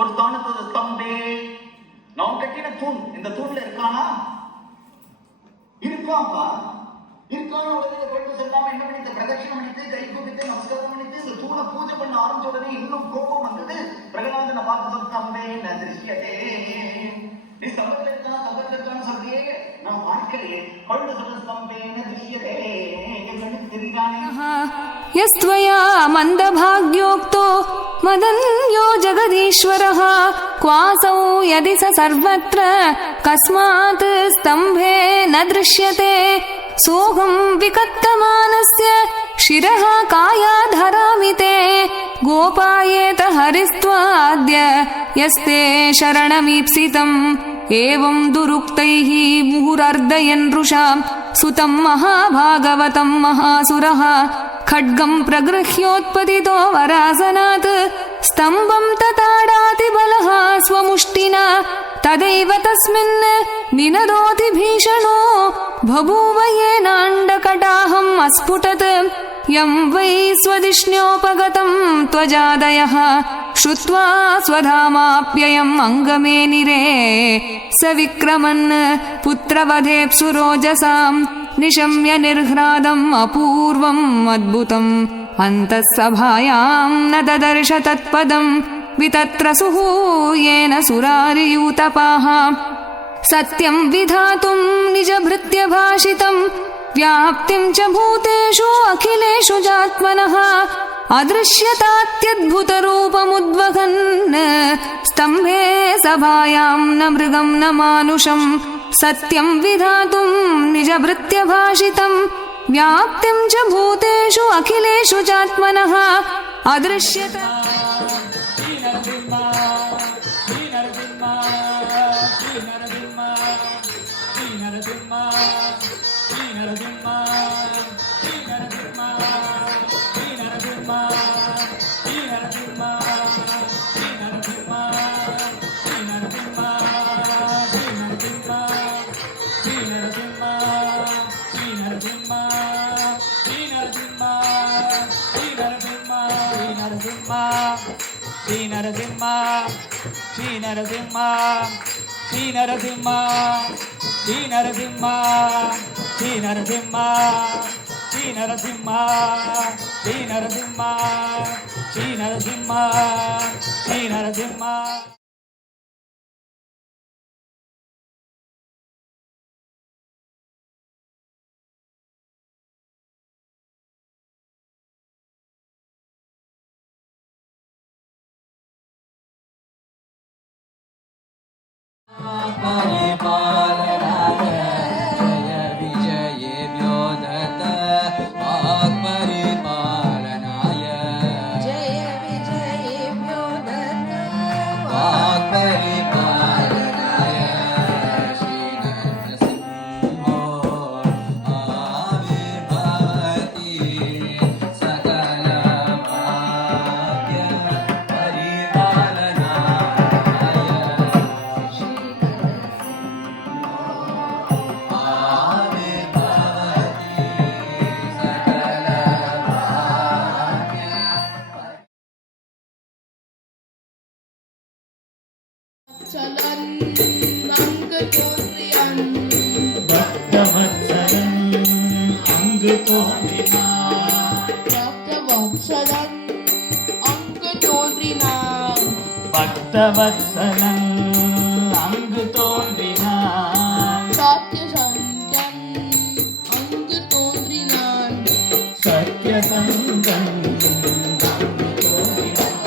ஒரு ஸ்தானத்துல ஸ்தம்பே நான் கட்டின தூண் இந்த தூண்ல இருக்கானா? இருக்காப்பா. இருக்கான உடனே போயிட்டு சொல்லாம என்ன பண்ணிட்டு பிரதட்சணம் பண்ணிட்டு கை கூப்பிட்டு நமஸ்காரம் பண்ணிட்டு இந்த தூணை பூஜை பண்ண ஆரம்பிச்ச உடனே இன்னும் கோபம் வந்தது. பிரகலாதனை பார்த்து ஸ்தம்பே திருஷ்யதே, நீ ஸ்தம்பத்துல இருக்கானா ஸ்தம்பத்துல இருக்கான்னு சொல்றியே, நான் பார்க்கலையே. பழுது சொல்ற ஸ்தம்பேன திருஷ்யதே, என் கண்ணுக்கு தெரியானே. यस्त्वया मन्दभाग्योक्तो मदन्यो जगदीश्वरः क्वासौ यदि स सर्वत्र कस्मात् स्तम्भे न दृश्यते सोऽहं विकत्तमानस्य शिरः कायाधरामि ते गोपायेत हरिस्त्वाद्य यस्ते शरणमीप्सितम् एवं दुरुक्तैः मुहुरर्दयन् नृषाम् सुतं महाभागवतं महासुरः खड्गं प्रगृह्योत्पतितो वरासनात् स्तम्भं तताडाति बलः स्वमुष्टिना तदैव तस्मिन् निनदोति भीषणो बभूव येनाण्डकटाहम् अस्फुटत् यं वै स्वदिष्ण्योपगतं त्वजादयः श्रुत्वा स्वधामाप्ययम् अङ्गमेनिरे स विक्रमन् पुत्रवधेप्सुरोजसाम् निशम्य निर्ह्रादम् अपूर्वम् अद्भुतम् अन्तः सभायाम् न ददर्श तत्पदम् वितत्रसुः येन सुरारियूतपाः सत्यम् विधातुम् निजभृत्य भाषितम् व्याप्तिम् च भूतेषु अखिलेषु जात्मनः अदृश्यतात्यद्भुतरूपमुद्वहन् स्तम्भे सभायाम् न मृगम् न मानुषम् सत्यम् विधातुम् निजभृत्य भाषितम् व्याप्तिम् च भूतेषु अखिलेषु जात्मनः अदृश्यता Sri Narasimha, Sri Narasimha, Sri Narasimha, Sri Narasimha, Sri Narasimha, Sri Narasimha, Sri Narasimha, Sri Narasimha, Sri Narasimha. परिपालनाय जय विजयेभ्यो दत्त वाक्परिपालनाय जय विजयेभ्यो दत्त वाक्परिपालनाय श्री नरसिंहो आविर्भवति सकल भाग्य பக்தவத்சலன் அங்கு தோன்றினான் சத்யசந்தன் அங்கு தோன்றினான் சத்யசந்தன் அங்கு தோன்றினான்